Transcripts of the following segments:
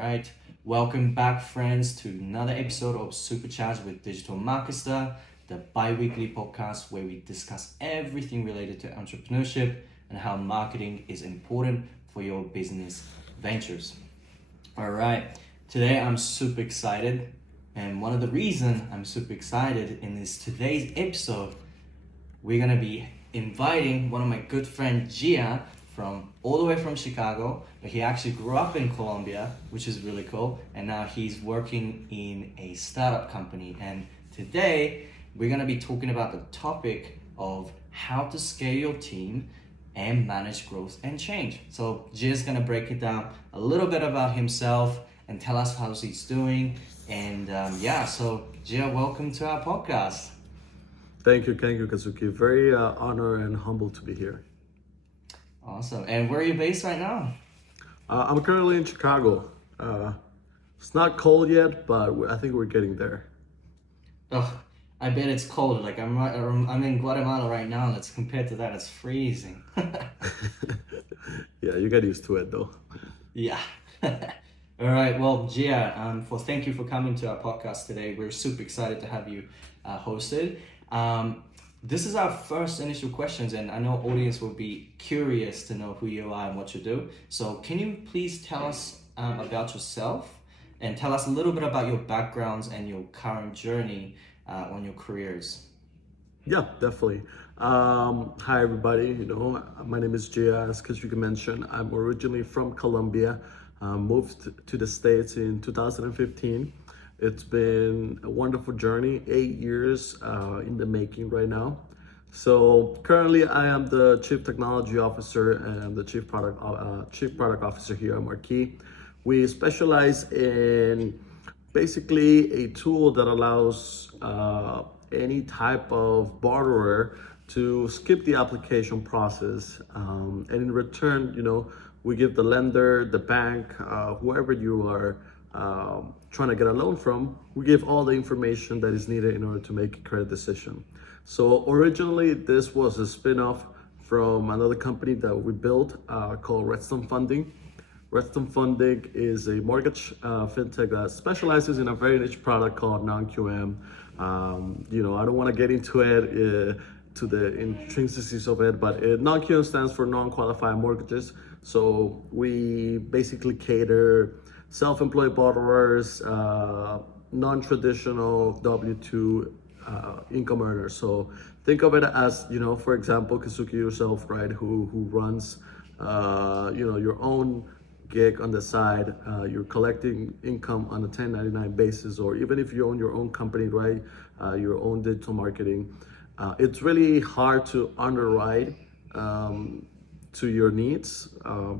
right. Welcome back, friends, to another episode of Super Chats with Digital Marketer, the bi-weekly podcast where we discuss everything related to entrepreneurship and how marketing is important for your business ventures. All right. Today I'm super excited, and one of the reasons I'm super excited in this today's episode, we're gonna be inviting one of my good friends, Gia, from all the way from Chicago. He actually grew up in Colombia, which is really cool, and now he's working in a startup company. And today we're gonna be talking about the topic of how to scale your team and manage growth and change. So Gia's gonna break it down a little bit about himself and tell us how he's doing. And so Gia, welcome to our podcast. Thank you, Kazuki. Very honored and humbled to be here. Awesome. And where are you based right now? I'm currently in Chicago. It's not cold yet, but I think we're getting there. Oh, I bet it's cold. Like I'm in Guatemala right now. Let's compare to that. It's freezing. Yeah, you get used to it though. Yeah. All right. Well, Gia, thank you for coming to our podcast today. We're super excited to have you hosted. This is our first initial questions, and I know audience will be curious to know who you are and what you do. So can you please tell us about yourself and tell us a little bit about your backgrounds and your current journey on your careers? Yeah, definitely. Hi everybody. My name is Gia. As Kazuki mentioned, I'm originally from Colombia. Moved to the States in 2015. It's been a wonderful journey, 8 years in the making right now. So currently I am the Chief Technology Officer and the Chief Product Officer here at Marqi. We specialize in basically a tool that allows any type of borrower to skip the application process. And in return, we give the lender, the bank, whoever you are trying to get a loan from, we give all the information that is needed in order to make a credit decision. So originally this was a spin-off from another company that we built called Redstone Funding. Redstone Funding is a mortgage fintech that specializes in a very niche product called non-QM. I don't want to get into it, to the intricacies of it, but non-QM stands for non-qualified mortgages. So we basically cater self-employed borrowers, non-traditional W-2 income earners. So think of it as, for example, Kazuki yourself, right, who runs, your own gig on the side. You're collecting income on a 1099 basis, or even if you own your own company, right, your own digital marketing. It's really hard to underwrite to your needs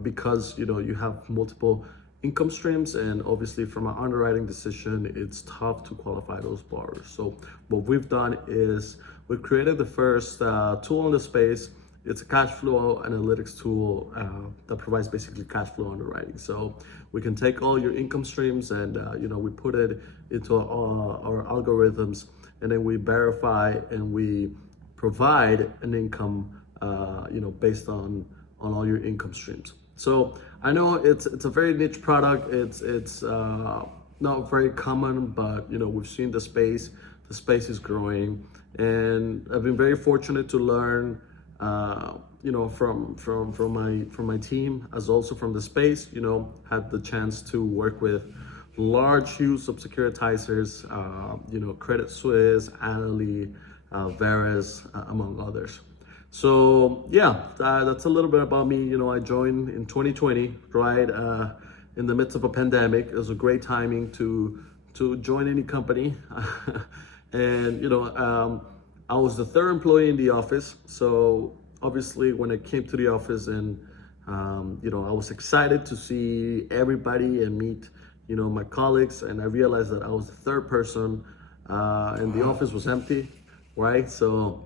because you have multiple income streams, and obviously from an underwriting decision it's tough to qualify those borrowers. So what we've done is we've created the first tool in the space. It's a cash flow analytics tool that provides basically cash flow underwriting. So we can take all your income streams and we put it into our algorithms, and then we verify and we provide an income based on all your income streams. So I know it's a very niche product. It's not very common, but we've seen the space. The space is growing, and I've been very fortunate to learn, from my team, as also from the space. Had the chance to work with large, huge subsecuritizers, Credit Suisse, Annaly, Veris, among others. So yeah, that's a little bit about me. I joined in 2020, right in the midst of a pandemic. It was a great timing to join any company, and I was the third employee in the office. So obviously, when I came to the office, and I was excited to see everybody and meet my colleagues, and I realized that I was the third person, and the office was empty, right? So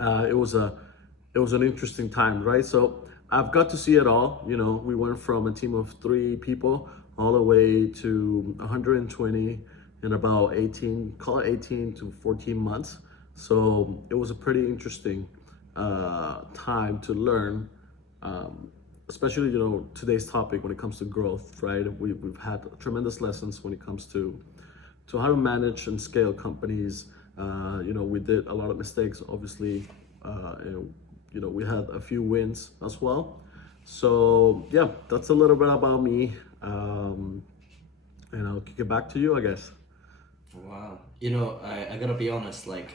it was an interesting time, right? So I've got to see it all. We went from a team of 3 people all the way to 120 in about 18 to 14 months. So it was a pretty interesting time to learn especially today's topic when it comes to growth, right? We've had tremendous lessons when it comes to how to manage and scale companies. We did a lot of mistakes, obviously. And, we had a few wins as well. So yeah, that's a little bit about me. And I'll kick it back to you, I guess. Wow. I gotta be honest, like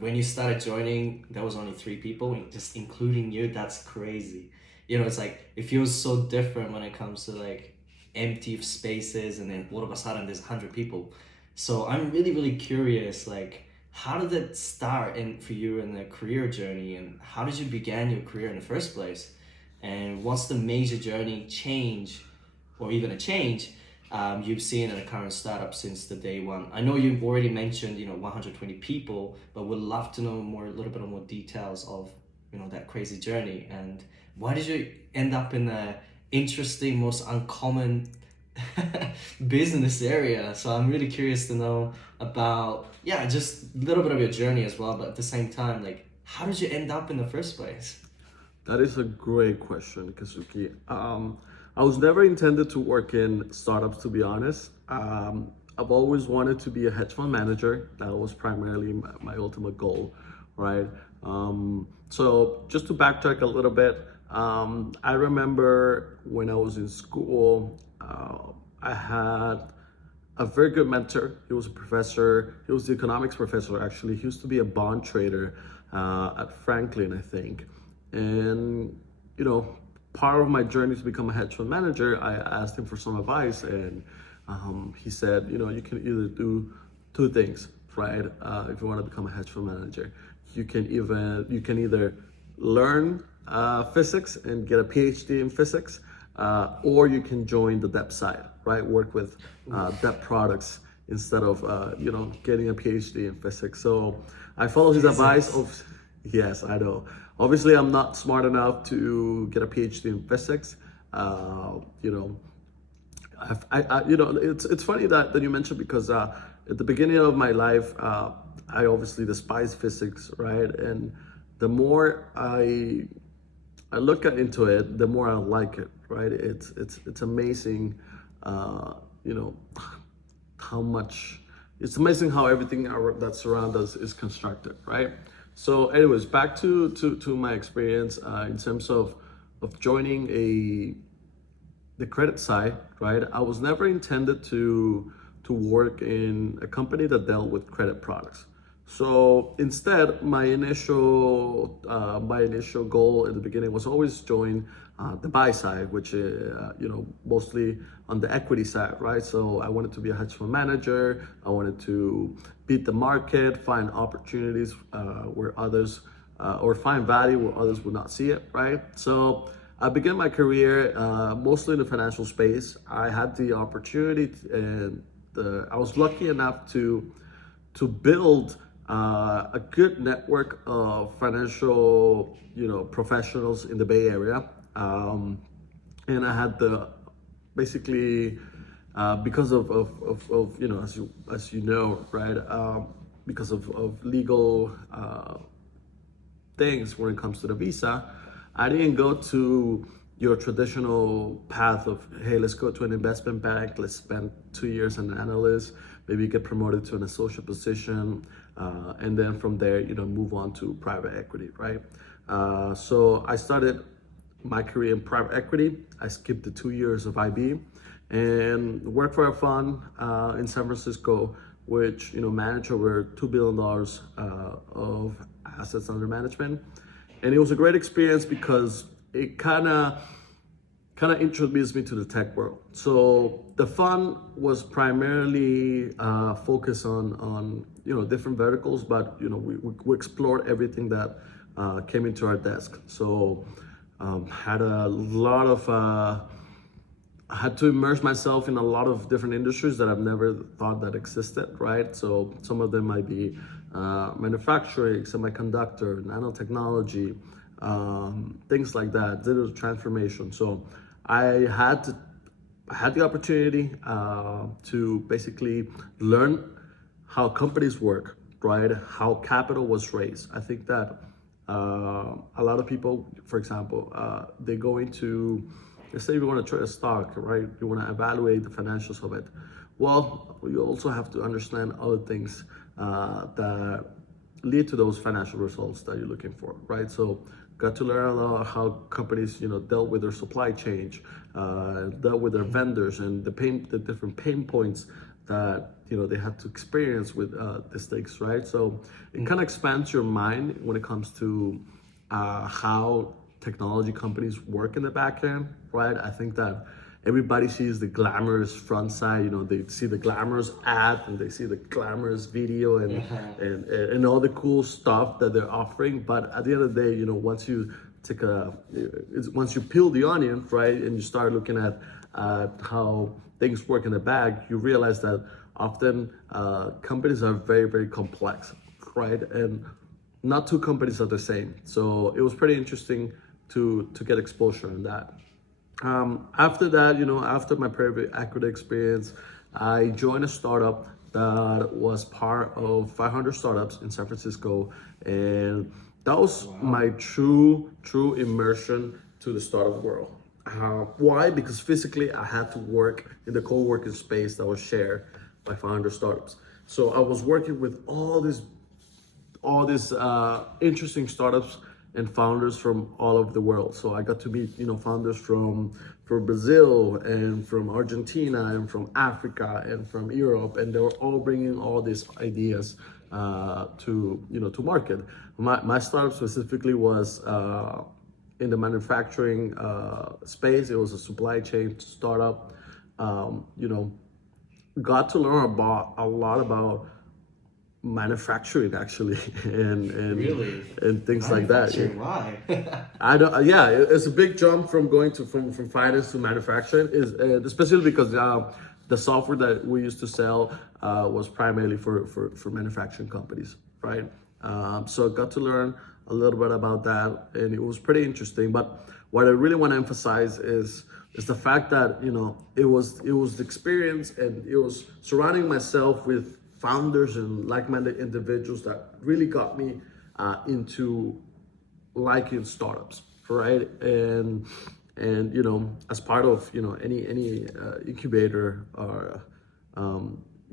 when you started joining, there was only three people, just including you. That's crazy. It's like it feels so different when it comes to like empty spaces, and then all of a sudden there's 100 people. So I'm really, really curious, like how did it start for you in the career journey, and how did you begin your career in the first place? And what's the major journey change, or even a change, you've seen in a current startup since the day one? I know you've already mentioned 120 people, but would love to know a little bit more details of that crazy journey, and why did you end up in the interesting, most uncommon business area. So I'm really curious to know about, yeah, just a little bit of your journey as well, but at the same time, like how did you end up in the first place? That is a great question, Kazuki. I was never intended to work in startups, to be honest. I've always wanted to be a hedge fund manager. That was primarily my ultimate goal, right? So just to backtrack a little bit, I remember when I was in school, I had a very good mentor. He was a professor. He was the economics professor, actually. He used to be a bond trader at Franklin, I think. And, part of my journey to become a hedge fund manager, I asked him for some advice, and he said, you can either do two things, right? If you want to become a hedge fund manager, you can either learn physics and get a PhD in physics, or you can join the debt side, right? Work with debt products instead of getting a PhD in physics. So I followed his advice of, yes, I know. Obviously, I'm not smart enough to get a PhD in physics. It's funny that you mentioned, because at the beginning of my life, I obviously despised physics, right? And the more I look into it, the more I like it, right? It's amazing, how much. It's amazing how everything that surrounds us is constructed, right? So, anyways, back to my experience in terms of joining the credit side, right? I was never intended to work in a company that dealt with credit products. So instead, my initial goal in the beginning was always join the buy side, which mostly on the equity side, right? So I wanted to be a hedge fund manager. I wanted to beat the market, find opportunities where others, or find value where others would not see it, right? So I began my career mostly in the financial space. I had the opportunity and I was lucky enough to build a good network of financial, professionals in the Bay Area, and I had the basically because of as you know, right, because of legal things when it comes to the visa, I didn't go to your traditional path of, hey, let's go to an investment bank, let's spend 2 years as an analyst, maybe get promoted to an associate position, and then from there, move on to private equity, right? So I started my career in private equity. I skipped the 2 years of IB and worked for a fund in San Francisco, which managed over $2 billion of assets under management. And it was a great experience because it kind of introduced me to the tech world. So the fund was primarily focused on different verticals, but we explored everything that came into our desk. So had a lot of I had to immerse myself in a lot of different industries that I've never thought that existed, right? So some of them might be manufacturing, semiconductor, nanotechnology, things like that, digital transformation. So I had the opportunity to basically learn how companies work, right? How capital was raised. I think that A lot of people, for example, they go into, let's say you want to trade a stock, right? You want to evaluate the financials of it. Well, you also have to understand other things that lead to those financial results that you're looking for, right? So got to learn a lot how companies, dealt with their supply chain, dealt with their vendors, and the different pain points that they had to experience with these things, right? So it kind of expands your mind when it comes to how technology companies work in the back end, right? I think that everybody sees the glamorous front side, they see the glamorous ad and they see the glamorous video and all the cool stuff that they're offering. But at the end of the day, once you once you peel the onion, right, and you start looking at how things work in the back, you realize that often companies are very, very complex, right? And not two companies are the same. So it was pretty interesting to get exposure on that. After that, after my private equity experience, I joined a startup that was part of 500 startups in San Francisco, and that was my true immersion to the startup world. Why? Because physically I had to work in the co-working space that was shared by 500 startups. So I was working with all these interesting startups and founders from all over the world. So I got to meet, founders from Brazil and from Argentina and from Africa and from Europe, and they were all bringing all these ideas to market. My startup specifically was in the manufacturing space. It was a supply chain startup. Got to learn about a lot about manufacturing actually and things like that. Why? I don't. Yeah, it's a big jump from going from finance to manufacturing, is especially because the software that we used to sell was primarily for manufacturing companies, right? So I got to learn a little bit about that, and it was pretty interesting. But what I really want to emphasize is the fact that it was the experience, and it was surrounding myself with founders and like-minded individuals that really got me into liking startups, right? And as part of any incubator or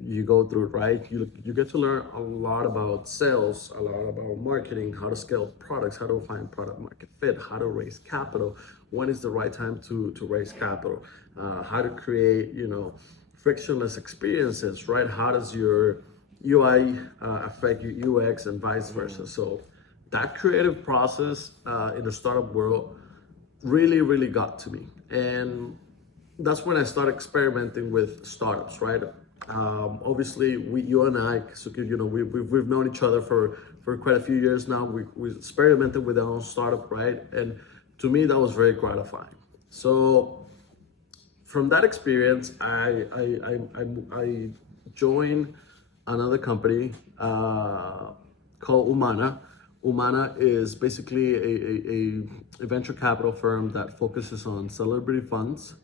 you go through, right, you get to learn a lot about sales, a lot about marketing, how to scale products, how to find product market fit, how to raise capital, when is the right time to raise capital, how to create frictionless experiences, right? How does your UI affect your UX and vice versa? So that creative process in the startup world really got to me. And that's when I started experimenting with startups, right? Obviously, you and I, Kazuki, we've known each other for quite a few years now. We experimented with our own startup, right? And to me, that was very gratifying. So from that experience, I joined another company called Umana. Umana is basically a venture capital firm that focuses on celebrity funds.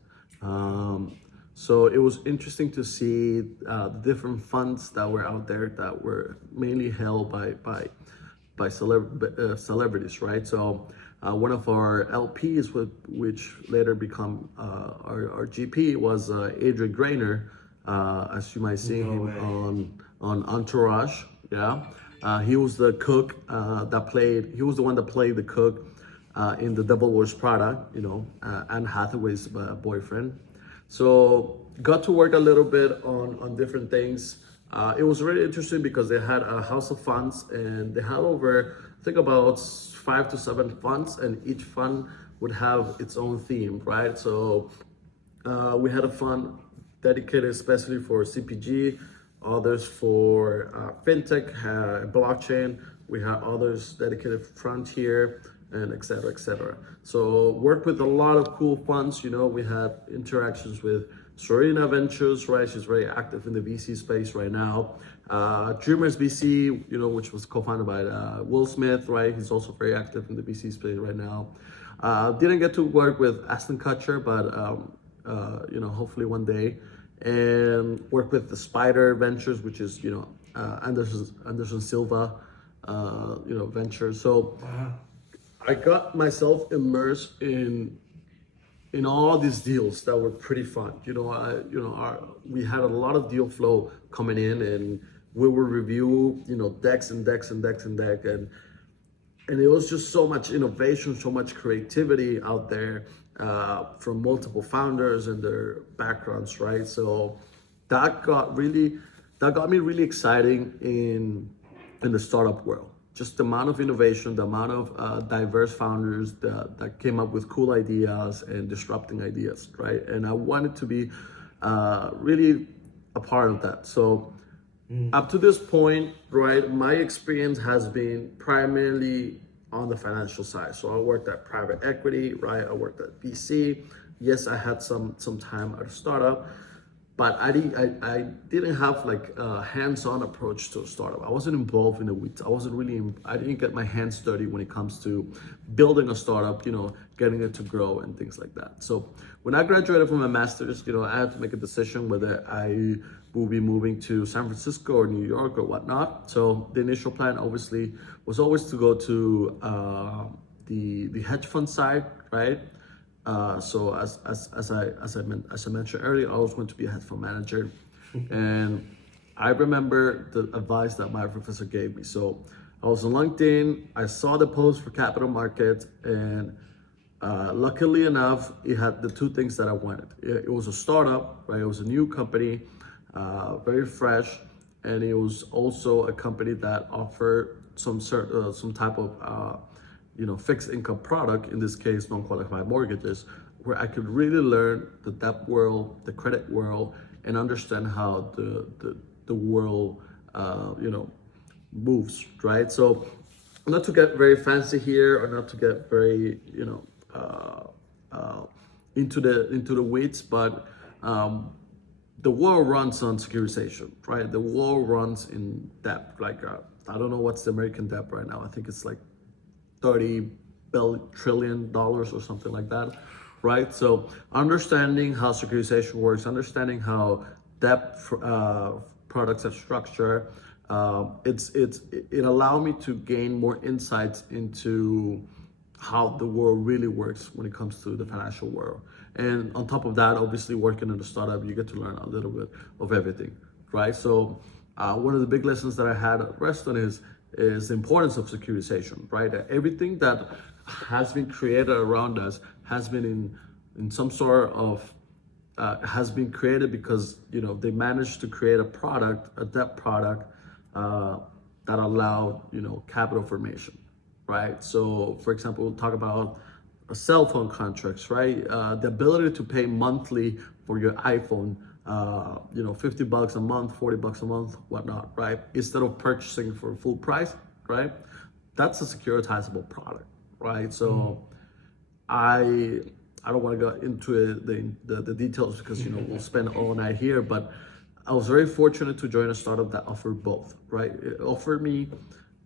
So it was interesting to see the different funds that were out there that were mainly held by celebrities, right? So one of our LPs, which later become our GP, was Adrian Grainer, as you might see him on Entourage. Yeah, he was the cook he was the one that played the cook in The Devil Wears Prada. Anne Hathaway's boyfriend. So got to work a little bit on different things. It was really interesting because they had a house of funds, and they had over, I think, about 5 to 7 funds, and each fund would have its own theme, right? So we had a fund dedicated especially for CPG, others for fintech, blockchain. We had others dedicated for frontier, and et cetera, et cetera. So worked with a lot of cool funds. We had interactions with Serena Ventures, right? She's very active in the VC space right now. Dreamers VC, which was co-founded by Will Smith, right? He's also very active in the VC space right now. Didn't get to work with Aston Kutcher, but hopefully one day. And work with the Spider Ventures, which is Anderson Silva, venture. So Wow. I got myself immersed in all these deals that were pretty fun. We had a lot of deal flow coming in, and we would review, decks and decks and decks and deck, and it was just so much innovation, so much creativity out there from multiple founders and their backgrounds, right? So that got me really exciting in the startup world. Just the amount of innovation, the amount of diverse founders that came up with cool ideas and disrupting ideas, right? And I wanted to be really a part of that. So up to this point, right, my experience has been primarily on the financial side. So I worked at private equity, right? I worked at VC. Yes, I had some time at a startup, but I didn't have like a hands-on approach to a startup. I wasn't involved in the weeds. I didn't get my hands dirty when it comes to building a startup, getting it to grow and things like that. So when I graduated from my master's, I had to make a decision whether I will be moving to San Francisco or New York or whatnot. So the initial plan obviously was always to go to the hedge fund side, right? So as I mentioned earlier, I was going to be a hedge fund manager, and I remember the advice that my professor gave me. So I was on LinkedIn, I saw the post for capital markets, and luckily enough, it had the two things that I wanted. It was a startup, right? It was a new company, very fresh, and it was also a company that offered some type of fixed income product, in this case, non-qualified mortgages, where I could really learn the debt world, the credit world, and understand how the world, moves, right? So not to get very fancy here, or not to get very, into the weeds, but the world runs on securitization, right? The world runs in debt. Like, I don't know what's the American debt right now. I think it's like $30 trillion or something like that, right? So understanding how securitization works, understanding how debt products are structured, it allowed me to gain more insights into how the world really works when it comes to the financial world. And on top of that, obviously working in a startup, you get to learn a little bit of everything, right? So one of the big lessons that I had at Reston is the importance of securitization, right? Everything that has been created around us has been in some sort of has been created because they managed to create a debt product that allowed capital formation, right? So for example, we'll talk about cell phone contracts, right? The ability to pay monthly for your iPhone, $50 a month, $40 a month, whatnot, right? Instead of purchasing for full price, right? That's a securitizable product, right? So I don't want to go into the details because we'll spend all night here, but I was very fortunate to join a startup that offered both, right? It offered me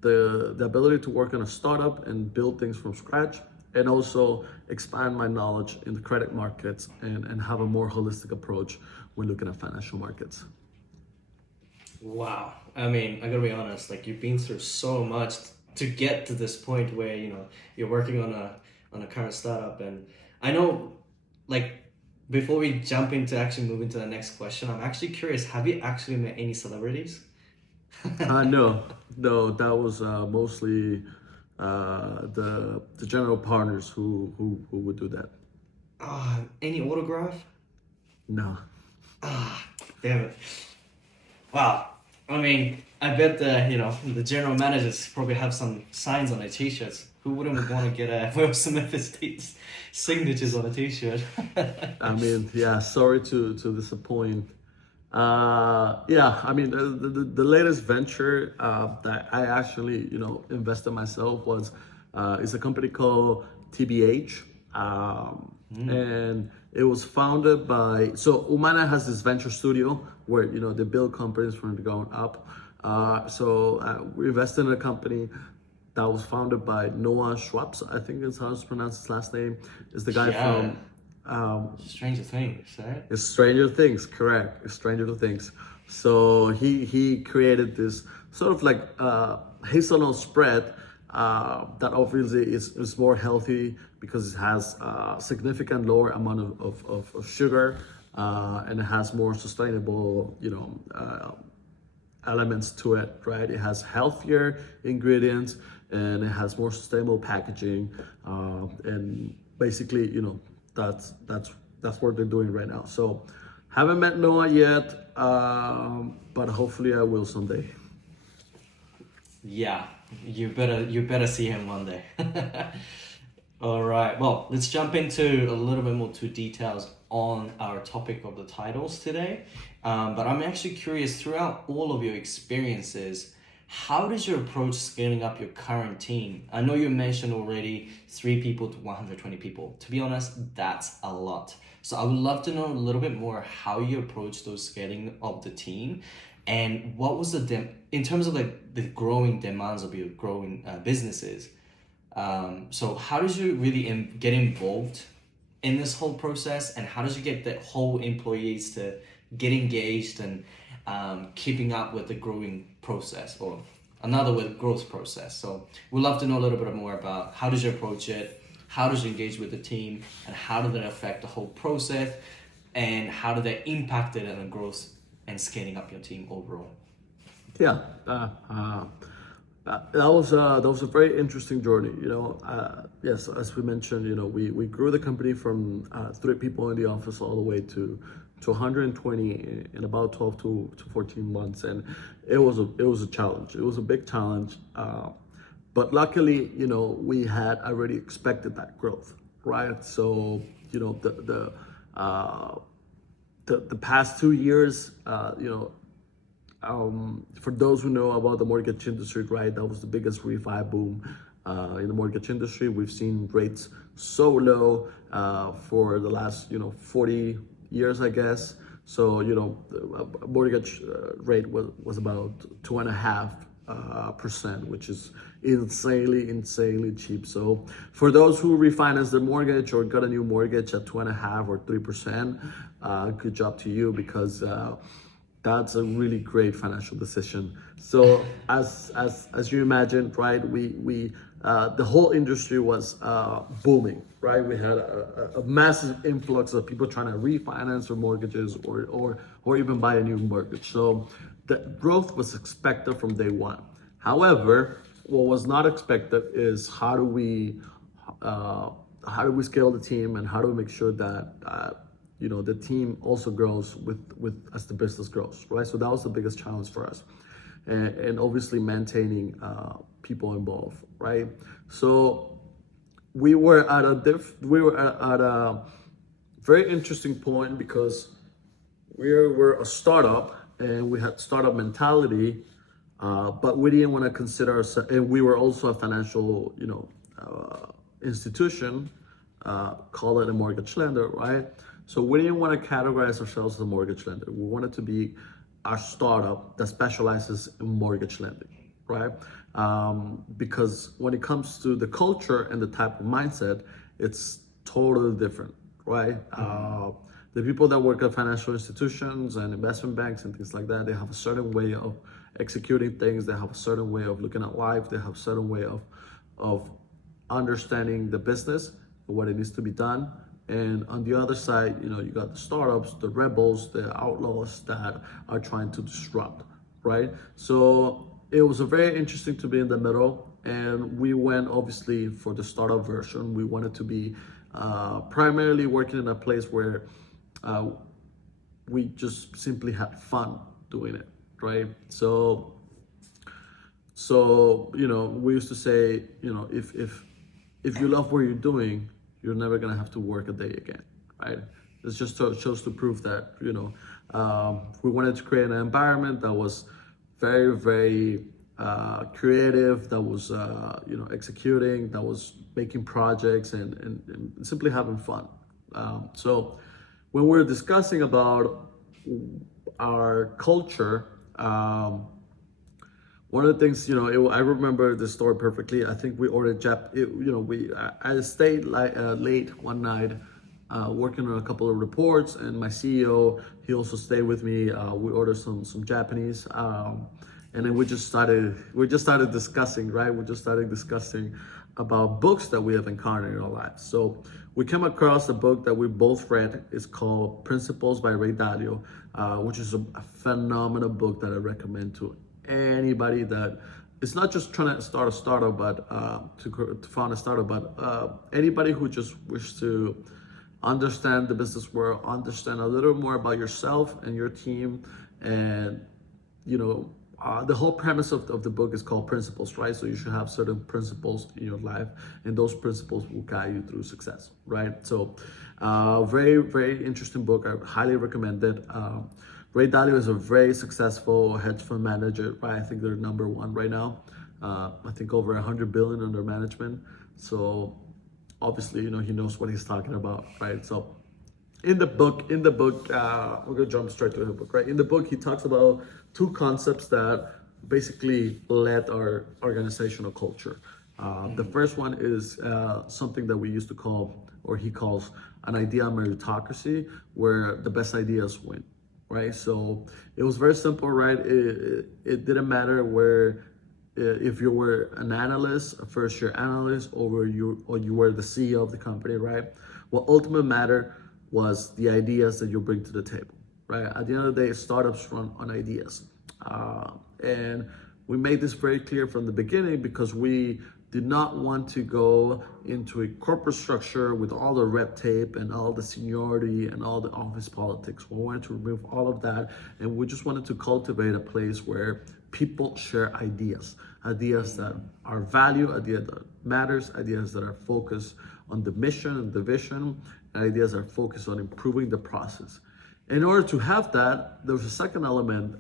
the ability to work in a startup and build things from scratch, and also expand my knowledge in the credit markets and have a more holistic approach when looking at financial markets. Wow. I mean, I gotta be honest, like you've been through so much to get to this point where, you're working on a current startup. And I know, like, before we jump into actually moving to the next question, I'm actually curious, have you actually met any celebrities? No, that was mostly the general partners who would do that. Any autograph? No. Damn it. Wow. I mean, I bet the general managers probably have some signs on their t-shirts. Who wouldn't want to get a Will Smith's signatures on a t-shirt? I mean, yeah, sorry to disappoint. Yeah, I mean, the latest venture that I actually, invested myself was is a company called TBH. And it was founded by, so Umana has this venture studio where, they build companies from the ground up. So we invested in a company that was founded by Noah Schwabs, I think is how it's pronounced his last name, is the guy from Stranger Things, right? it's Stranger Things, correct. It's Stranger Things. So he created this sort of like hazelnut spread that obviously is more healthy because it has a significant lower amount of sugar, and it has more sustainable, elements to it, right? It has healthier ingredients and it has more sustainable packaging, and basically, that's what they're doing right now. So, haven't met Noah yet, but hopefully I will someday. Yeah, you better see him one day. All right. Well, let's jump into a little bit more to details on our topic of the titles today. But I'm actually curious, throughout all of your experiences, how did you approach scaling up your current team? I know you mentioned already 3 people to 120 people. To be honest, that's a lot. So I would love to know a little bit more how you approach those scaling of the team, and what was in terms of like the growing demands of your growing businesses. So how did you really get involved in this whole process, and how did you get the whole employees to get engaged and keeping up with the growing process, or another word, growth process? So we'd love to know a little bit more about how did you approach it, how did you engage with the team, and how did that affect the whole process, and how did that impact it on the growth and scaling up your team overall? Yeah, that was a very interesting journey. Yes, as we mentioned, we grew the company from 3 people in the office all the way to 120 in about 12 to 14 months, and it was a challenge. It was a big challenge, but luckily, we had already expected that growth, right? So, the past 2 years, for those who know about the mortgage industry, right, that was the biggest refi boom in the mortgage industry. We've seen rates so low for the last 40 years, I guess. So the mortgage rate was about 2.5%, which is insanely cheap. So for those who refinanced their mortgage or got a new mortgage at 2.5 or 3%, good job to you, because that's a really great financial decision. So as you imagined, right, we the whole industry was booming, right? We had a massive influx of people trying to refinance their mortgages or even buy a new mortgage. So the growth was expected from day one. However, what was not expected is how do we scale the team, and how do we make sure that the team also grows with as the business grows, right? So that was the biggest challenge for us, and obviously maintaining people involved, right? So we were at a very interesting point, because we were a startup and we had startup mentality, but we didn't want to consider ourselves, and we were also a financial institution, call it a mortgage lender, right? So we didn't want to categorize ourselves as a mortgage lender. We wanted to be a startup that specializes in mortgage lending, right? Because when it comes to the culture and the type of mindset, it's totally different, right? The people that work at financial institutions and investment banks and things like that, they have a certain way of executing things. They have a certain way of looking at life. They have a certain way of understanding the business, what it needs to be done. And on the other side, you got the startups, the rebels, the outlaws that are trying to disrupt, right? So it was a very interesting to be in the middle, and we went obviously for the startup version. We wanted to be primarily working in a place where we just simply had fun doing it, right? So we used to say, if you love what you're doing, you're never gonna have to work a day again, right? It's just shows to prove that, we wanted to create an environment that was very, very creative, that was, executing, that was making projects and simply having fun. So when we're discussing about our culture, one of the things, I remember the story perfectly. I think we ordered I stayed late one night, working on a couple of reports, and my CEO, he also stayed with me. We ordered some Japanese, and then we just started discussing, right? We just started discussing about books that we have encountered in our lives. So we came across a book that we both read. It's called Principles by Ray Dalio, which is a phenomenal book that I recommend to anybody that it's not just trying to start a startup, but to found a startup, but anybody who just wishes to understand the business world, understand a little more about yourself and your team, and the whole premise of the book is called principles, right? So you should have certain principles in your life, and those principles will guide you through success, right? So very, very interesting book. I highly recommend it. Ray Dalio is a very successful hedge fund manager, right? I think they're number one right now. I think over 100 billion under management. So obviously, he knows what he's talking about, right? So in the book, we're gonna jump straight to the book, right? In the book, he talks about two concepts that basically led our organizational culture. The first one is something that we used to call, or he calls, an idea meritocracy, where the best ideas win, right? So it was very simple, right? It didn't matter where, if you were an analyst, a first-year analyst, or you were the CEO of the company, right? What ultimately mattered was the ideas that you bring to the table, right? At the end of the day, startups run on ideas. And we made this very clear from the beginning because we did not want to go into a corporate structure with all the red tape and all the seniority and all the office politics. We wanted to remove all of that, and we just wanted to cultivate a place where people share ideas that are value, ideas that matters, ideas that are focused on the mission and the vision, and ideas that are focused on improving the process. In order to have that, there's a second element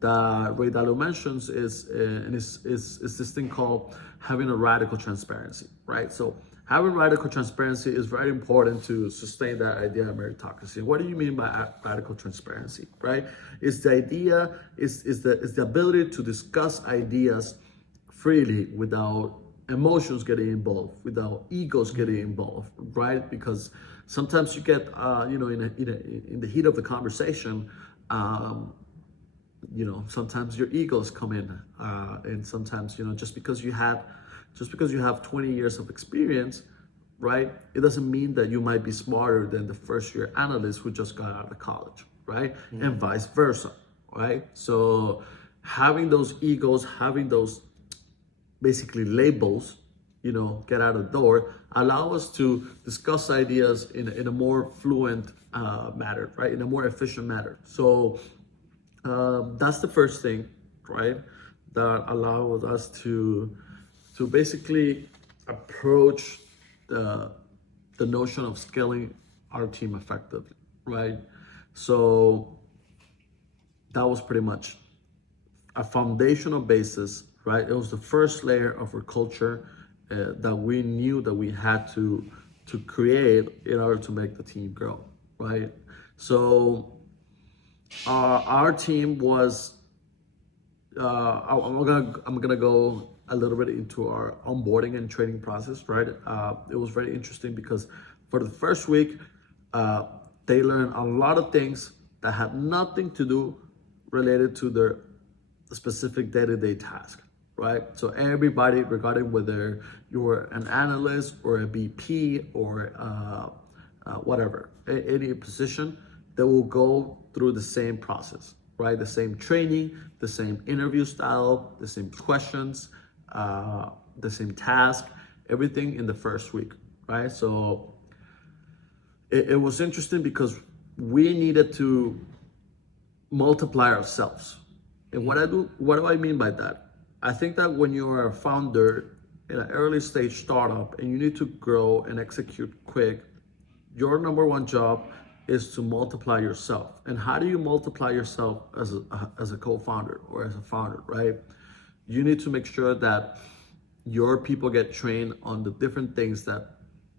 that Ray Dalio mentions is this thing called having a radical transparency, right? So having radical transparency is very important to sustain that idea of meritocracy. What do you mean by radical transparency, right? It's the idea, is the ability to discuss ideas freely without emotions getting involved, without egos getting involved, right? Because sometimes you get, in the heat of the conversation, sometimes your egos come in, and sometimes, just because you have 20 years of experience, right? It doesn't mean that you might be smarter than the first year analyst who just got out of college, right? Mm-hmm. And vice versa, right? So having those egos, having those basically labels, get out of the door, allow us to discuss ideas in a more fluent manner, right? In a more efficient manner. So that's the first thing, right? That allows us to basically approach the notion of scaling our team effectively, right? So that was pretty much a foundational basis, right? It was the first layer of our culture that we knew that we had to create in order to make the team grow, right? So our team was, I'm gonna go a little bit into our onboarding and training process, right? It was very interesting because for the first week, they learned a lot of things that had nothing to do related to their specific day-to-day task, right? So everybody, regarding whether you were an analyst or a VP or whatever, any position, they will go through the same process, right? The same training, the same interview style, the same questions, the same task, everything in the first week, right? So it was interesting because we needed to multiply ourselves. And what do I mean by that? I think that when you are a founder in an early stage startup and you need to grow and execute quick, your number one job is to multiply yourself. And how do you multiply yourself as a co-founder or as a founder, right? You need to make sure that your people get trained on the different things that,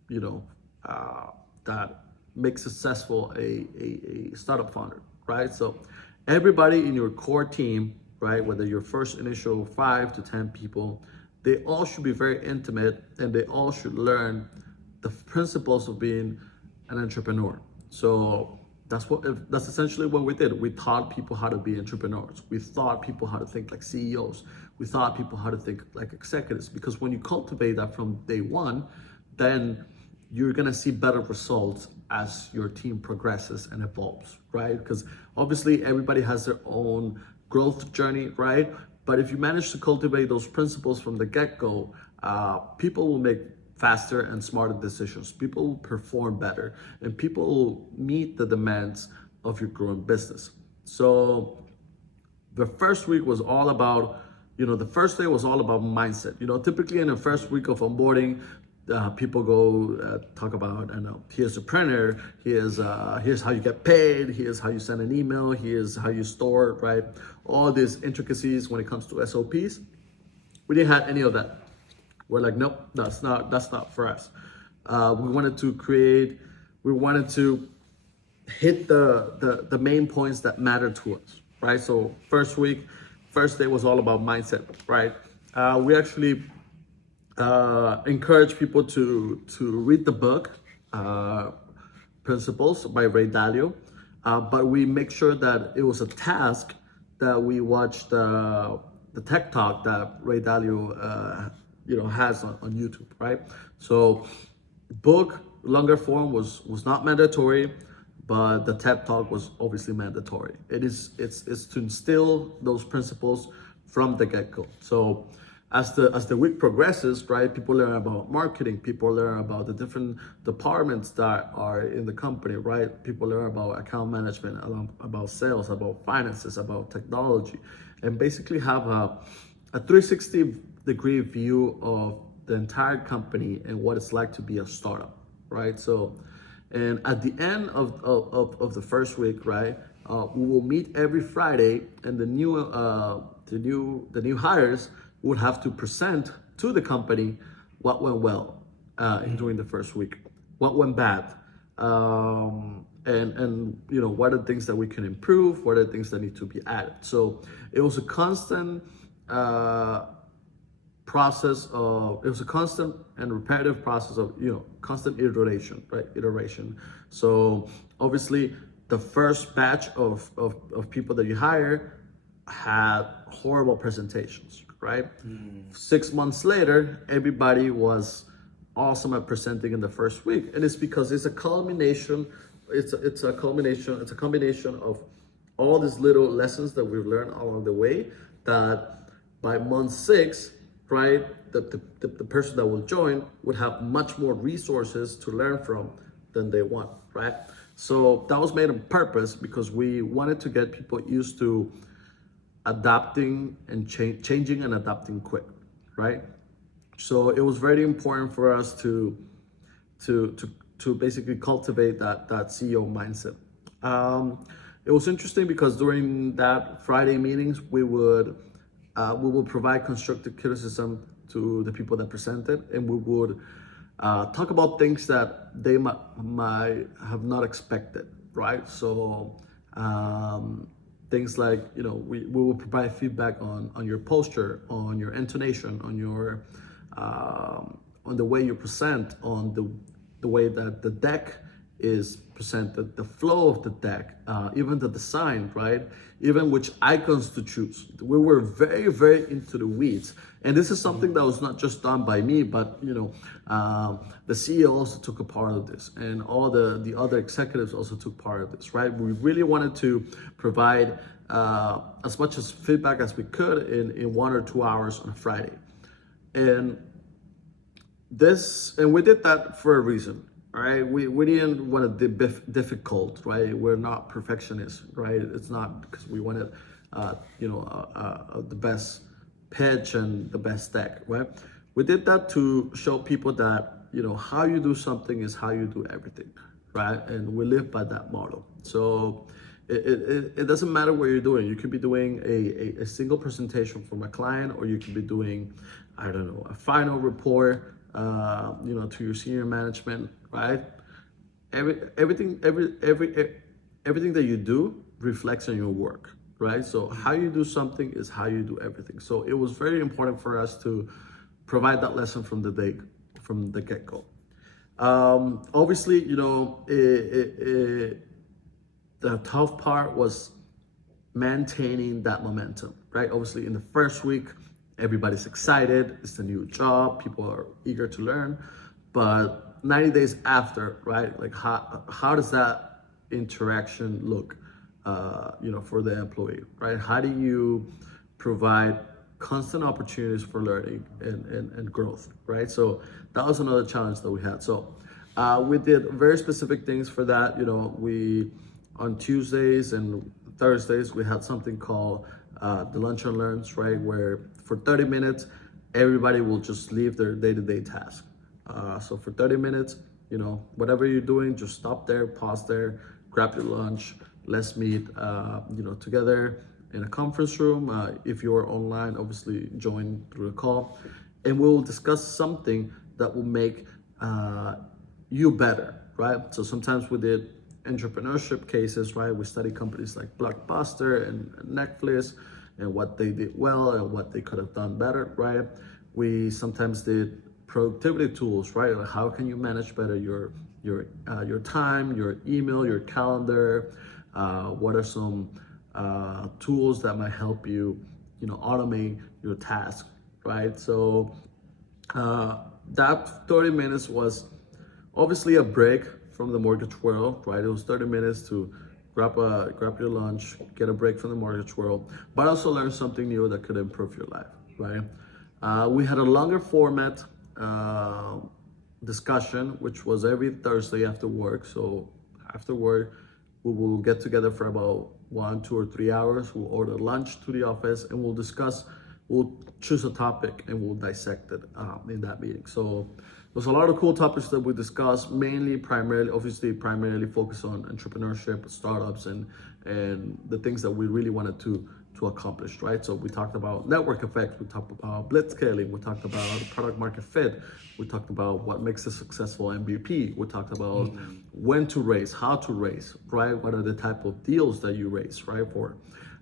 that make successful a startup founder, right? So everybody in your core team, right, whether your first initial 5 to 10 people, they all should be very intimate and they all should learn the principles of being an entrepreneur. So That's essentially what we did. We taught people how to be entrepreneurs. We taught people how to think like CEOs. We taught people how to think like executives. Because when you cultivate that from day one, then you're gonna see better results as your team progresses and evolves, right? Because obviously everybody has their own growth journey, right? But if you manage to cultivate those principles from the get-go, people will make faster and smarter decisions. People will perform better, and people will meet the demands of your growing business. So the first week was all about, the first day was all about mindset. Typically in the first week of onboarding, people go talk about, here's the printer, here's how you get paid, here's how you send an email, here's how you store, right? All these intricacies when it comes to SOPs. We didn't have any of that. We're like, nope, that's not for us. We wanted to hit the main points that matter to us, right? So first day was all about mindset, right? We actually encourage people to read the book Principles by Ray Dalio, but we make sure that it was a task that we watched the tech talk that Ray Dalio has on YouTube, right? So book longer form was not mandatory, but the TED talk was obviously mandatory. It's to instill those principles from the get-go. So as the week progresses, right, people learn about marketing, people learn about the different departments that are in the company, right? People learn about account management, about sales, about finances, about technology, and basically have a 360-degree view of the entire company and what it's like to be a startup, right? So, and at the end of the first week, right, we will meet every Friday, and the new hires would have to present to the company what went well during the first week, what went bad, and what are the things that we can improve, what are the things that need to be added. So it was a constant constant and repetitive process of constant iteration. So obviously the first batch of people that you hire had horrible presentations, right? 6 months later, everybody was awesome at presenting in the first week, and it's because it's a combination of all these little lessons that we've learned along the way, that by month 6, right, the person that will join would have much more resources to learn from than they want, right? So that was made on purpose because we wanted to get people used to adapting and changing and adapting quick, right? So it was very important for us to basically cultivate that CEO mindset. It was interesting because during that Friday meetings, we will provide constructive criticism to the people that presented, and we would talk about things that they might have not expected, right? So things like, we will provide feedback on your posture, on your intonation, on your on the way you present, on the way that the deck is presented, the flow of the deck, even the design, right? Even which icons to choose. We were very, very into the weeds. And this is something that was not just done by me, but the CEO also took a part of this, and all the other executives also took part of this, right? We really wanted to provide as much as feedback as we could in 1 or 2 hours on a Friday. And we did that for a reason. Right, we didn't want to be difficult, right? We're not perfectionists, right? It's not because we wanted, the best pitch and the best deck, right? We did that to show people that how you do something is how you do everything, right? And we live by that model. So it doesn't matter what you're doing. You could be doing a single presentation from a client, or you could be doing, I don't know, a final report, to your senior management, right? Everything that you do reflects on your work, right? So how you do something is how you do everything. So it was very important for us to provide that lesson from the get-go. Obviously, the tough part was maintaining that momentum, right? Obviously, in the first week, everybody's excited. It's a new job. People are eager to learn. But 90 days after, right? Like how does that interaction look, for the employee, right? How do you provide constant opportunities for learning and growth, right? So that was another challenge that we had. So we did very specific things for that. We on Tuesdays and Thursdays we had something called the lunch and learns, right? Where for 30 minutes, everybody will just leave their day-to-day task. So for 30 minutes, whatever you're doing, just stop there, pause there, grab your lunch. Let's meet, together in a conference room. If you're online, obviously join through the call, and we'll discuss something that will make you better, right? So sometimes we did entrepreneurship cases, right? We study companies like Blockbuster and Netflix and what they did well and what they could have done better, right? We sometimes did productivity tools, right? Like how can you manage better your time, your email, your calendar? What are some tools that might help you, automate your task, right? So that 30 minutes was obviously a break from the mortgage world, right? It was 30 minutes to grab your lunch, get a break from the mortgage world, but also learn something new that could improve your life, right? We had a longer format discussion, which was every Thursday after work. So after work, we will get together for about 1, 2, or 3 hours. We'll order lunch to the office and we'll choose a topic and we'll dissect it in that meeting. So there's a lot of cool topics that we discussed, primarily focused on entrepreneurship, startups, and the things that we really wanted to accomplish, right? So we talked about network effects, we talked about blitzscaling, we talked about product market fit, we talked about what makes a successful MVP, we talked about when to raise, how to raise, right? What are the type of deals that you raise, right? For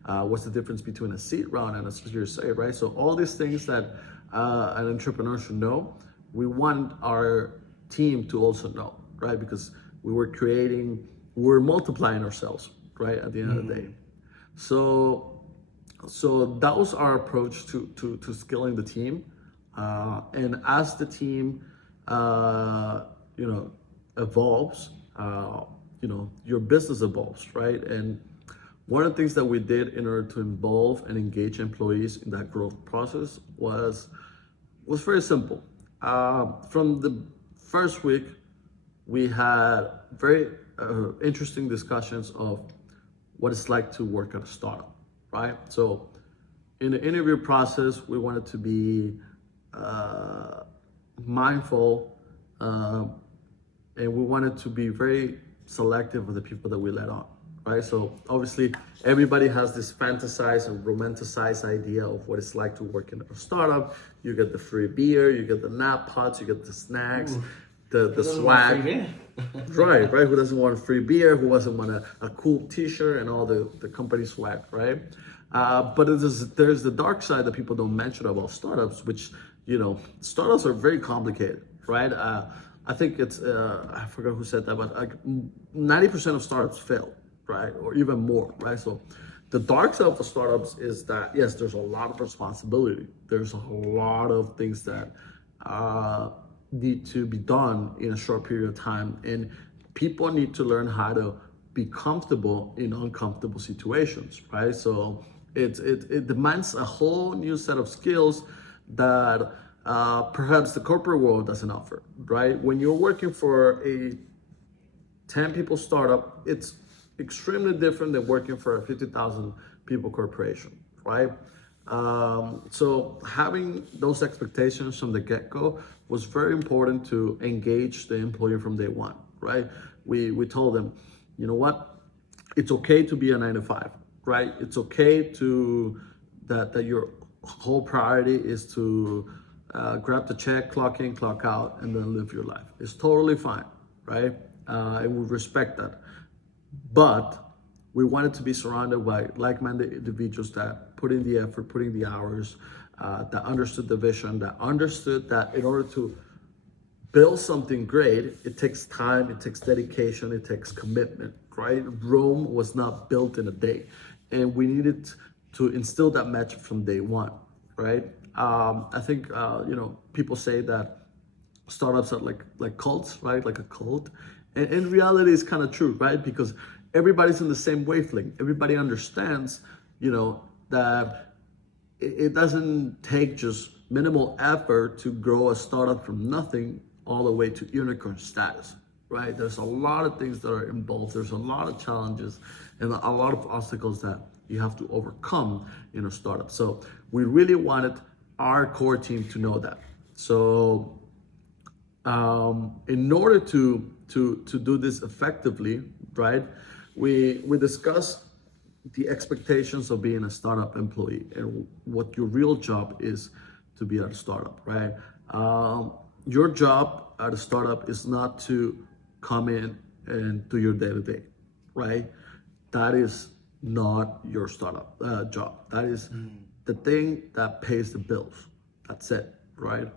what's the difference between a seed round and a Series A, right? So all these things that an entrepreneur should know, we want our team to also know, right? Because we're multiplying ourselves, right? At the end of the day. So that was our approach to scaling the team. And as the team, evolves, your business evolves, right? And one of the things that we did in order to involve and engage employees in that growth process was very simple. From the first week, we had very interesting discussions of what it's like to work at a startup, right? So in the interview process, we wanted to be mindful and we wanted to be very selective of the people that we let on, right? So obviously everybody has this fantasized and romanticized idea of what it's like to work in a startup. You get the free beer, you get the nap pots, you get the snacks, the swag. right. Who doesn't want a free beer? Who doesn't want a cool t-shirt and all the company swag, right? But there's the dark side that people don't mention about startups, which, startups are very complicated, right? I think it's, I forgot who said that, but like 90% of startups fail, right? Or even more, right? So the dark side of the startups is that, yes, there's a lot of responsibility. There's a lot of things that need to be done in a short period of time. And people need to learn how to be comfortable in uncomfortable situations, right? So it demands a whole new set of skills that perhaps the corporate world doesn't offer, right? When you're working for a 10 people startup, it's extremely different than working for a 50,000 people corporation, right? So having those expectations from the get-go was very important to engage the employee from day one, right? We told them, you know what? It's okay to be a 9 to 5, right? It's okay that your whole priority is to grab the check, clock in, clock out, and then live your life. It's totally fine, right? And we respect that. But we wanted to be surrounded by like-minded individuals that put in the effort, put in the hours, that understood the vision, that understood that in order to build something great, it takes time, it takes dedication, it takes commitment, right? Rome was not built in a day, and we needed to instill that magic from day one, right? I think people say that startups are like cults, right? Like a cult, and in reality, it's kind of true, right? Because everybody's in the same wavelength. Everybody understands, that it doesn't take just minimal effort to grow a startup from nothing all the way to unicorn status, right? There's a lot of things that are involved. There's a lot of challenges and a lot of obstacles that you have to overcome in a startup. So we really wanted our core team to know that. So in order to do this effectively, right, we discuss the expectations of being a startup employee and what your real job is to be at a startup, right? Your job at a startup is not to come in and do your day-to-day, right? That is not your startup job. That is the thing that pays the bills. That's it, right?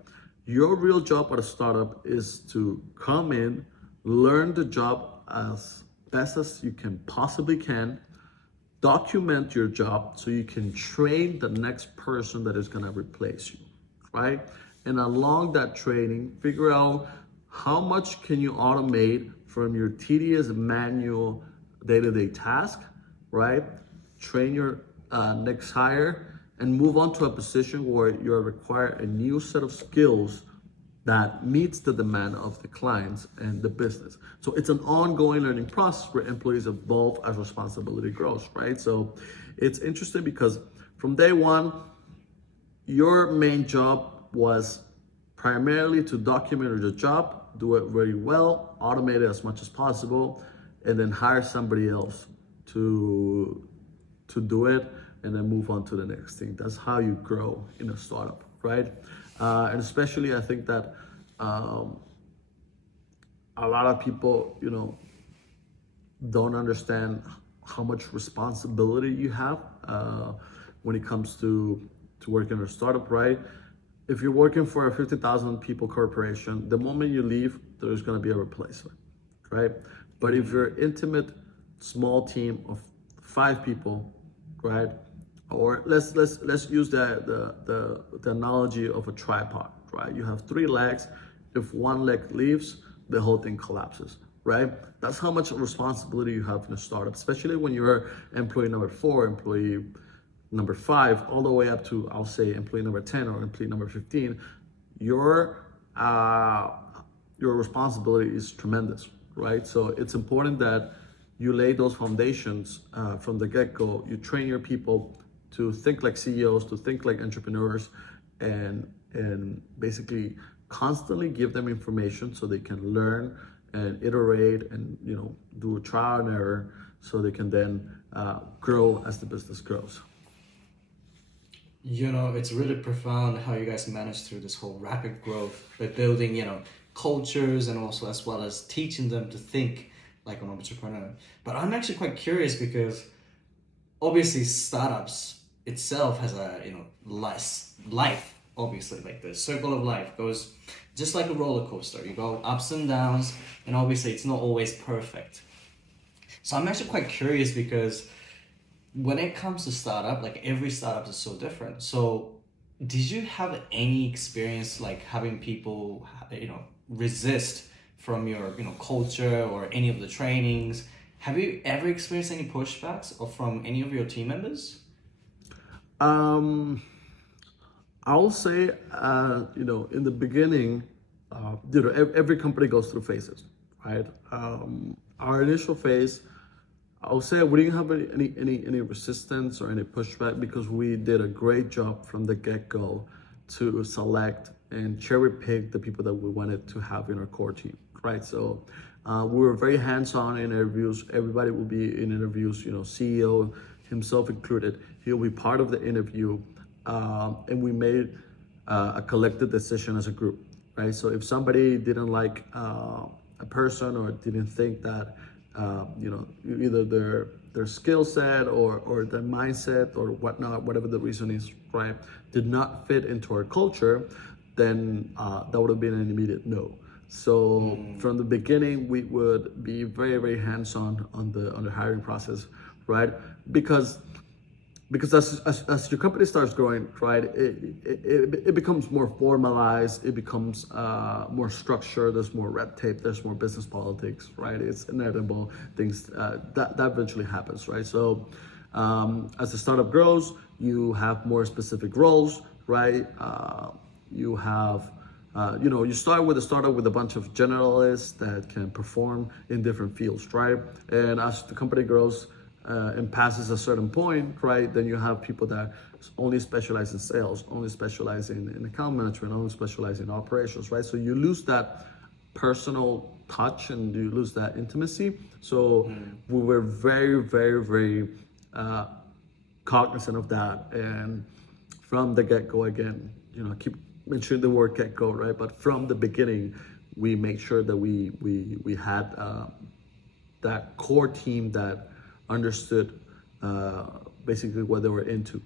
Your real job at a startup is to come in, learn the job as best as you can possibly can, document your job so you can train the next person that is going to replace you, right? And along that training, figure out how much can you automate from your tedious manual day-to-day task, right? Train your next hire and move on to a position where you require a new set of skills that meets the demand of the clients and the business. So it's an ongoing learning process where employees evolve as responsibility grows, right? So it's interesting because from day one, your main job was primarily to document your job, do it very well, automate it as much as possible, and then hire somebody else to do it, and then move on to the next thing. That's how you grow in a startup, right? And especially I think that a lot of people, don't understand how much responsibility you have when it comes to working in a startup, right? If you're working for a 50,000 people corporation, the moment you leave, there's going to be a replacement, right? But if you're an intimate, small team of 5 people, right? Or let's use the analogy of a tripod, right? You have 3 legs. If one leg leaves, the whole thing collapses, right? That's how much responsibility you have in a startup, especially when you're employee number 4, employee number 5, all the way up to, I'll say, employee number 10 or employee number 15. Your responsibility is tremendous, right? So it's important that you lay those foundations from the get-go. You train your people to think like CEOs, to think like entrepreneurs, and basically constantly give them information so they can learn and iterate and do a trial and error so they can then grow as the business grows. It's really profound how you guys managed through this whole rapid growth by building, cultures, and also as well as teaching them to think like an entrepreneur. But I'm actually quite curious because obviously startups itself has a life. Obviously, like the circle of life goes just like a roller coaster. You go ups and downs, and obviously it's not always perfect. So I'm actually quite curious because when it comes to startup, like every startup is so different. So did you have any experience like having people, resist from your, culture or any of the trainings? Have you ever experienced any pushbacks or from any of your team members? I'll say, in the beginning, every company goes through phases, right? Our initial phase, I'll say we didn't have any resistance or any pushback because we did a great job from the get-go to select and cherry pick the people that we wanted to have in our core team, right? So we were very hands-on in interviews. Everybody will be in interviews, CEO himself included. He'll be part of the interview. And we made a collective decision as a group, right? So if somebody didn't like a person or didn't think that, either their skill set or their mindset or whatnot, whatever the reason is, right, did not fit into our culture, then that would have been an immediate no. So from the beginning, we would be very, very hands-on on the hiring process, right? Because as your company starts growing, right, it becomes more formalized, it becomes more structured, there's more red tape, there's more business politics, right? It's inevitable things that eventually happens, right? So as the startup grows, you have more specific roles, right? You have you start with a startup with a bunch of generalists that can perform in different fields, right? And as the company grows and passes a certain point, right, then you have people that only specialize in sales, only specialize in account management, only specialize in operations, right? So you lose that personal touch and you lose that intimacy. So we were very, very, very cognizant of that. And from the get-go, again, keep mentioning the word get-go, right? But from the beginning, we make sure that we had that core team that understood basically what they were into.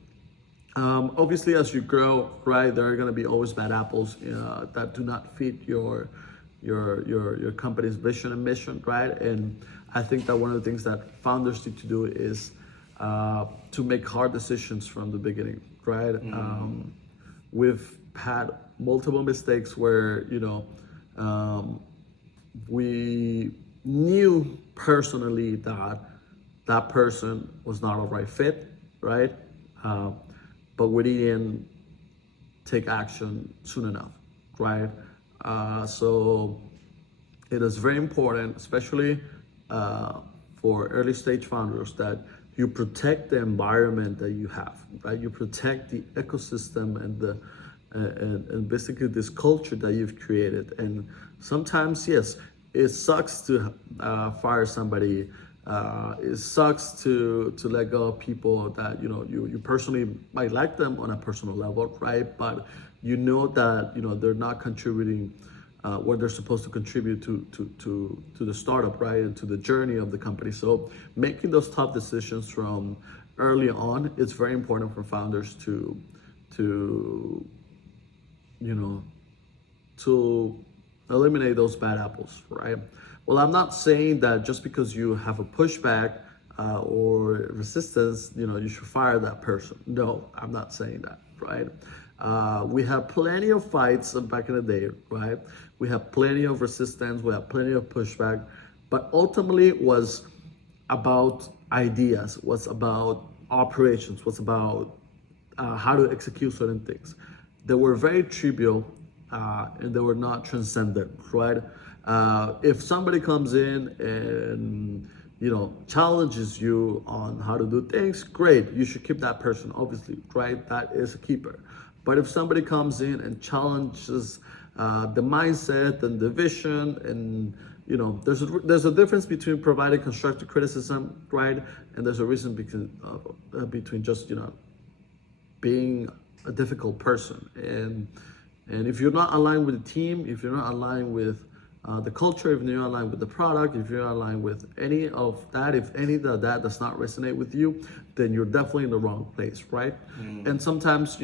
Obviously, as you grow, right, there are going to be always bad apples that do not fit your company's vision and mission, right? And I think that one of the things that founders need to do is to make hard decisions from the beginning, right? We've had multiple mistakes where we knew personally that that person was not a right fit, right? But we didn't take action soon enough, right? So it is very important, especially for early stage founders, that you protect the environment that you have, right? You protect the ecosystem and the and basically this culture that you've created. And sometimes, yes, it sucks to fire somebody. It sucks to let go of people that you personally might like them on a personal level, right? But that they're not contributing what they're supposed to contribute to the startup, right, and to the journey of the company. So making those tough decisions from early on, it's very important for founders to eliminate those bad apples, right? Well, I'm not saying that just because you have a pushback or resistance, you should fire that person. No, I'm not saying that, right? We have plenty of fights back in the day, right? We have plenty of resistance, we have plenty of pushback, but ultimately it was about ideas, was about operations, was about how to execute certain things. They were very trivial and they were not transcendent, right? If somebody comes in and challenges you on how to do things, great, you should keep that person, obviously, right? That is a keeper. But if somebody comes in and challenges the mindset and the vision, and there's a difference between providing constructive criticism, right? And there's a reason between just being a difficult person. And if you're not aligned with the team, if you're not aligned with the culture, if you're not aligned with the product, if you're not aligned with any of that, if any of that does not resonate with you, then you're definitely in the wrong place, right? And sometimes,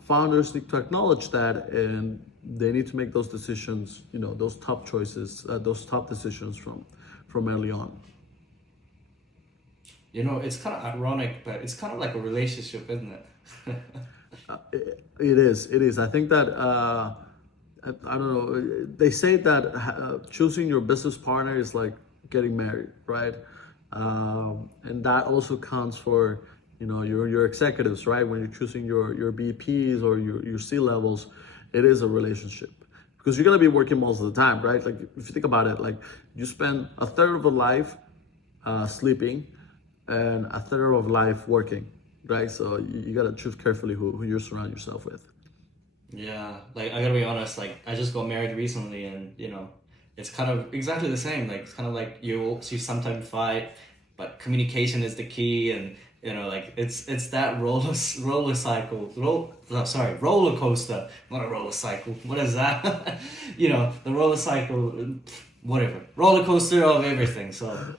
founders need to acknowledge that, and they need to make those decisions, those tough choices, those tough decisions from early on. It's kind of ironic, but it's kind of like a relationship, isn't it? It is. I think that, I don't know, they say that choosing your business partner is like getting married, right? And that also counts for, your executives, right? When you're choosing your BPs or your C levels, it is a relationship. Because you're going to be working most of the time, right? Like, if you think about it, like, you spend a third of a life sleeping and a third of life working, right? So you got to choose carefully who you surround yourself with. Yeah, like, I gotta be honest, like, I just got married recently, and it's kind of exactly the same. Like, it's kind of like you sometimes fight, but communication is the key. And like, it's that roller coaster, not a roller cycle. What is that? The roller cycle, whatever, roller coaster of everything. So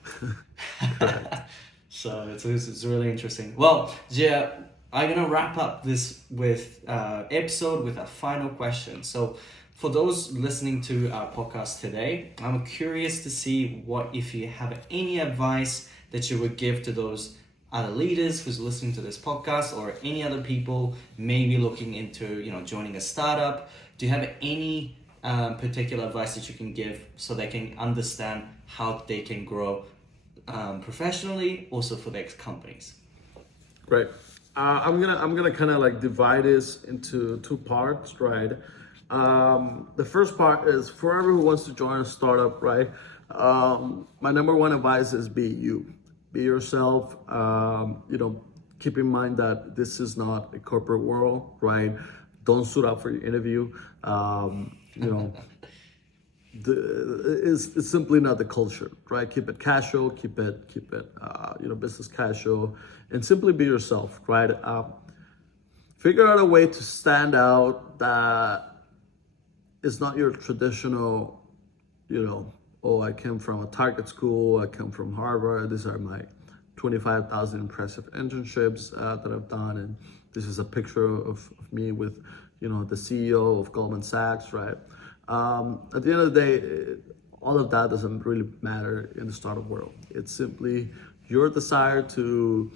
so it's really interesting. Well, I'm gonna wrap up this episode with a final question. So for those listening to our podcast today, I'm curious to see if you have any advice that you would give to those other leaders who's listening to this podcast, or any other people maybe looking into joining a startup. Do you have any particular advice that you can give so they can understand how they can grow professionally, also for their companies? Great. I'm gonna kind of like divide this into two parts, right? The first part is for everyone who wants to join a startup, right? My number one advice is be you, be yourself. Keep in mind that this is not a corporate world, right? Don't suit up for your interview. It's simply not the culture, right? Keep it casual, keep it business casual, and simply be yourself, right? Figure out a way to stand out that is not your traditional, oh, I came from a target school, I come from Harvard, these are my 25,000 impressive internships that I've done, and this is a picture of me with, the CEO of Goldman Sachs, right? At the end of the day, all of that doesn't really matter in the startup world. It's simply your desire to,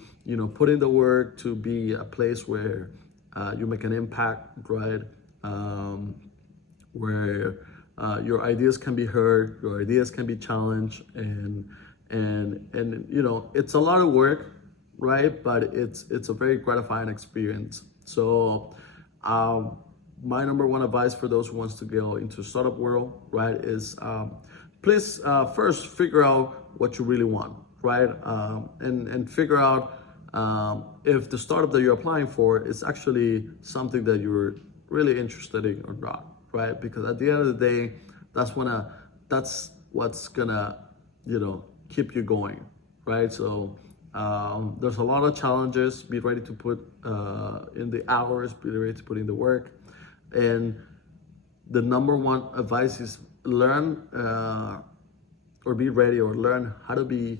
put in the work to be a place where you make an impact, right? Where your ideas can be heard, your ideas can be challenged, and it's a lot of work, right? But it's a very gratifying experience. So my number one advice for those who wants to go into startup world, right, is please first figure out what you really want, right? And figure out if the startup that you're applying for is actually something that you're really interested in or not, right? Because at the end of the day, that's what's gonna, keep you going, right? So there's a lot of challenges. Be ready to put in the hours, be ready to put in the work. And the number one advice is learn or be ready, or learn how to be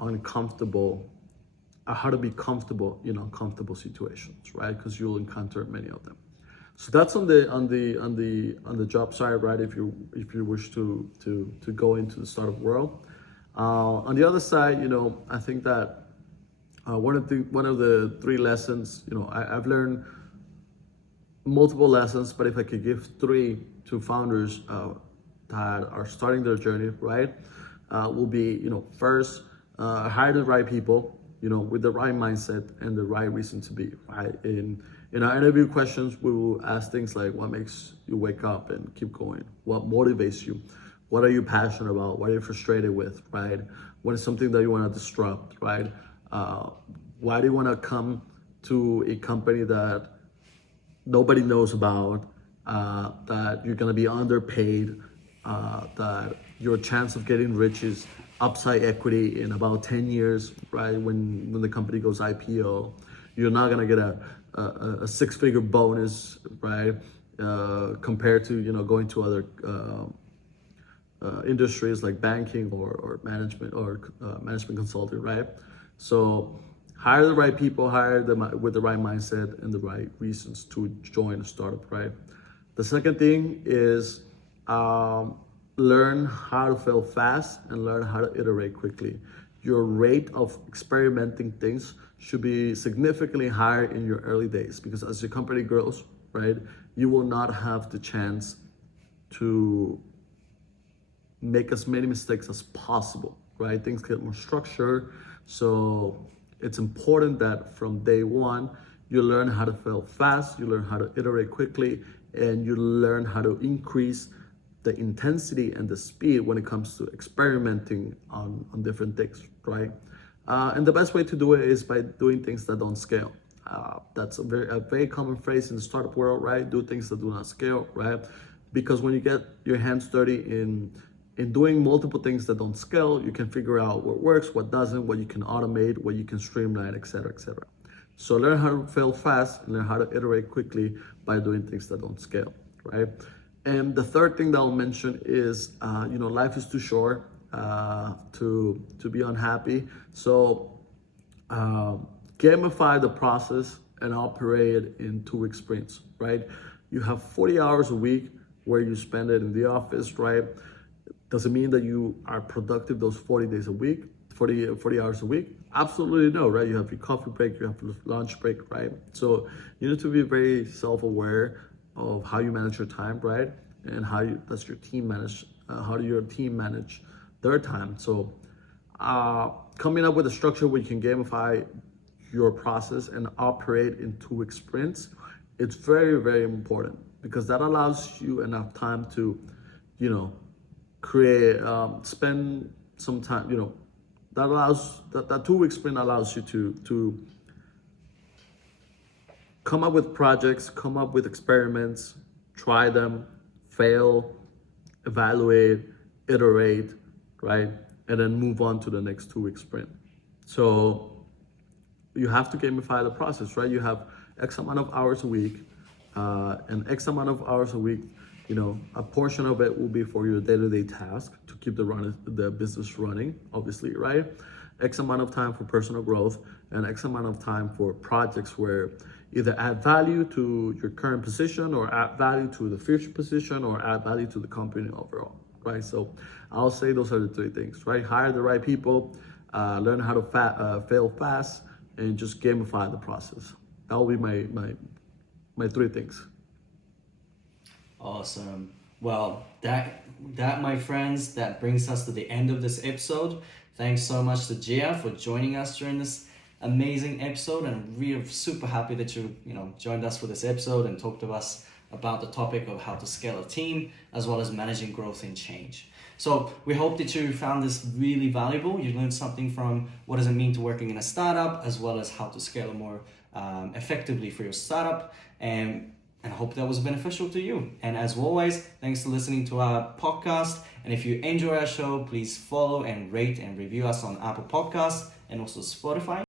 uncomfortable, how to be comfortable in uncomfortable situations, right? Because you'll encounter many of them. So that's on the job side, right? If you wish to go into the startup world. On the other side, I think that one of the three lessons, I've learned multiple lessons, but if I could give three to founders that are starting their journey, right, will be, first, hire the right people, with the right mindset and the right reason to be, right? In our interview questions, we will ask things like, what makes you wake up and keep going? What motivates you? What are you passionate about? What are you frustrated with, right? What is something that you want to disrupt, right? Why do you want to come to a company that nobody knows about, that you're going to be underpaid, that your chance of getting rich is upside equity in about 10 years, right? When the company goes IPO, you're not going to get a six-figure bonus, right? Compared to, going to other industries like banking or management or management consulting, right? So hire the right people, hire them with the right mindset and the right reasons to join a startup, right? The second thing is learn how to fail fast and learn how to iterate quickly. Your rate of experimenting things should be significantly higher in your early days, because as your company grows, right, you will not have the chance to make as many mistakes as possible, right? Things get more structured. So it's important that from day one, you learn how to fail fast, you learn how to iterate quickly, and you learn how to increase the intensity and the speed when it comes to experimenting on different things, right? And the best way to do it is by doing things that don't scale. That's a very common phrase in the startup world, right? Do things that do not scale, right? Because when you get your hands dirty in doing multiple things that don't scale, you can figure out what works, what doesn't, what you can automate, what you can streamline, etc., etc. So learn how to fail fast and learn how to iterate quickly by doing things that don't scale, right? And the third thing that I'll mention is, life is too short to be unhappy. So gamify the process and operate in 2-week sprints, right? You have 40 hours a week. where you spend it in the office, right? Does it mean that you are productive those 40 days a week, 40 hours a week? Absolutely no, right? You have your coffee break, you have your lunch break, right? So you need to be very self-aware of how you manage your time, right? And does your team manage, how do your team manage their time? So coming up with a structure where you can gamify your process and operate in 2 week sprints, it's very, very important because that allows you enough time to, you know, create, spend some time, you know, that 2 week sprint allows you to come up with projects, come up with experiments, try them, fail, evaluate, iterate, right? And then move on to the next 2 week sprint. So you have to gamify the process, right? You have X amount of hours a week, and X amount of hours a week, you know, a portion of it will be for your day-to-day task to keep the business running, obviously, right? X amount of time for personal growth and X amount of time for projects where either add value to your current position or add value to the future position or add value to the company overall, right? So I'll say those are the 3 things, right? Hire the right people, learn how to fail fast, and just gamify the process. That will be my 3 things. Awesome. Well, that my friends, that brings us to the end of this episode. Thanks so much to Gia for joining us during this amazing episode, and we are super happy that you joined us for this episode and talked to us about the topic of how to scale a team as well as managing growth and change. So we hope that you found this really valuable. You learned something from what does it mean to working in a startup, as well as how to scale more effectively for your startup, and I hope that was beneficial to you. And as always, thanks for listening to our podcast. And if you enjoy our show, please follow and rate and review us on Apple Podcasts and also Spotify.